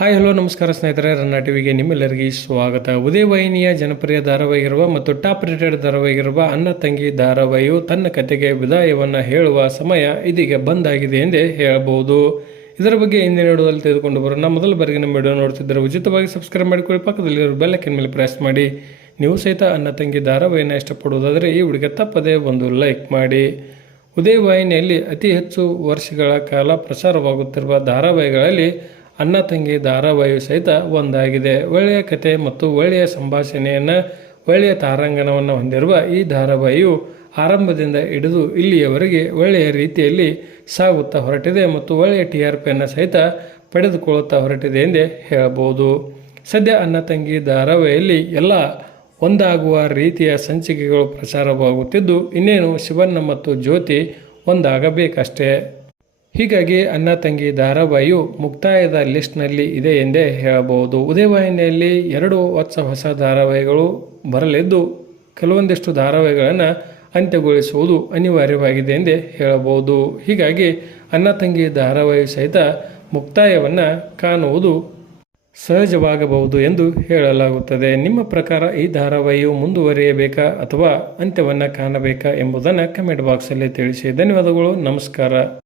Hi, hello, ನಮಸ್ಕಾರ ಸ್ನೇಹಿತರೆ, ರನ್ನ ಟಿವಿಗೆ ನಿಮ್ಮೆಲ್ಲರಿಗೆ ಸ್ವಾಗತ. ಉದಯವಾಹಿನಿಯ ಜನಪ್ರಿಯ ಧಾರಾವಾಹಿಗಿರುವ ಮತ್ತು ಟಾಪ್ ರೇಟೆಡ್ ಧಾರಾವಾಹಿಗಿರುವ ಅನ್ನ ತಂಗಿ ಧಾರಾವಾಹಿಯು ತನ್ನ ಕತೆಗೆ ವಿದಾಯವನ್ನು ಹೇಳುವ ಸಮಯ ಇದೀಗ ಬಂದಾಗಿದೆ ಎಂದೇ ಹೇಳಬಹುದು. ಇದರ ಬಗ್ಗೆ ಹಿಂದಿನ ವಿಡಿಯೋದಲ್ಲಿ ತೆಗೆದುಕೊಂಡು ಬರೋಣ. ಮೊದಲ ಬಾರಿಗೆ ನಮ್ಮ ವಿಡಿಯೋ ನೋಡ್ತಿದ್ದರೆ ಉಚಿತವಾಗಿ ಸಬ್ಸ್ಕ್ರೈಬ್ ಮಾಡಿಕೊಳ್ಳಿ. ಪಕ್ಕದಲ್ಲಿರೋ ಬೆಲ್ಲಕ್ಕಿನ ಮೇಲೆ ಪ್ರೆಸ್ ಮಾಡಿ. ನೀವು ಸಹಿತ ಅನ್ನ ತಂಗಿ ಧಾರಾವಾಹಿನ ಇಷ್ಟಪಡುವುದಾದರೆ ಈ ಹುಡುಗ ತಪ್ಪದೇ ಒಂದು ಲೈಕ್ ಮಾಡಿ. ಉದಯವಾಹಿನಿಯಲ್ಲಿ ಅತಿ ಹೆಚ್ಚು ವರ್ಷಗಳ ಕಾಲ ಪ್ರಸಾರವಾಗುತ್ತಿರುವ ಧಾರಾವಾಹಿಗಳಲ್ಲಿ ಅಣ್ಣ ತಂಗಿ ಧಾರಾವಾಹಿ ಸಹಿತ ಒಂದಾಗಿದೆ. ಒಳ್ಳೆಯ ಕತೆ ಮತ್ತು ಒಳ್ಳೆಯ ಸಂಭಾಷಣೆಯನ್ನು, ಒಳ್ಳೆಯ ತಾರಾಂಗಣವನ್ನು ಹೊಂದಿರುವ ಈ ಧಾರಾವಾಹಿಯು ಆರಂಭದಿಂದ ಹಿಡಿದು ಇಲ್ಲಿಯವರೆಗೆ ಒಳ್ಳೆಯ ರೀತಿಯಲ್ಲಿ ಸಾಗುತ್ತಾ ಹೊರಟಿದೆ ಮತ್ತು ಒಳ್ಳೆಯ ಟಿ ಆರ್ ಪಿಯನ್ನು ಸಹಿತ ಪಡೆದುಕೊಳ್ಳುತ್ತಾ ಹೊರಟಿದೆ ಎಂದೇ ಹೇಳಬಹುದು. ಸದ್ಯ ಅನ್ನ ತಂಗಿ ಧಾರಾವಾಹಿಯಲ್ಲಿ ಎಲ್ಲ ಒಂದಾಗುವ ರೀತಿಯ ಸಂಚಿಕೆಗಳು ಪ್ರಸಾರವಾಗುತ್ತಿದ್ದು, ಇನ್ನೇನು ಶಿವಣ್ಣ ಮತ್ತು ಜ್ಯೋತಿ ಒಂದಾಗಬೇಕಷ್ಟೇ. ಹೀಗಾಗಿ ಅಣ್ಣ ತಂಗಿ ಧಾರಾವಾಹಿಯು ಮುಕ್ತಾಯದ ಲಿಸ್ಟ್ನಲ್ಲಿ ಇದೆ ಎಂದೇ ಹೇಳಬಹುದು. ಉದಯವಾಹಿನಿಯಲ್ಲಿ ಎರಡು ಹೊಸ ಹೊಸ ಧಾರಾವಾಹಿಗಳು ಬರಲಿದ್ದು, ಕೆಲವೊಂದಿಷ್ಟು ಧಾರಾವಾಹಿಗಳನ್ನು ಅಂತ್ಯಗೊಳಿಸುವುದು ಅನಿವಾರ್ಯವಾಗಿದೆ ಎಂದೇ ಹೇಳಬಹುದು. ಹೀಗಾಗಿ ಅಣ್ಣ ತಂಗಿ ಧಾರಾವಾಹಿ ಸಹಿತ ಮುಕ್ತಾಯವನ್ನು ಕಾಣುವುದು ಸಹಜವಾಗಬಹುದು ಎಂದು ಹೇಳಲಾಗುತ್ತದೆ. ನಿಮ್ಮ ಪ್ರಕಾರ ಈ ಧಾರಾವಾಹಿಯು ಮುಂದುವರಿಯಬೇಕಾ ಅಥವಾ ಅಂತ್ಯವನ್ನು ಕಾಣಬೇಕಾ ಎಂಬುದನ್ನು ಕಮೆಂಟ್ ಬಾಕ್ಸಲ್ಲಿ ತಿಳಿಸಿ. ಧನ್ಯವಾದಗಳು, ನಮಸ್ಕಾರ.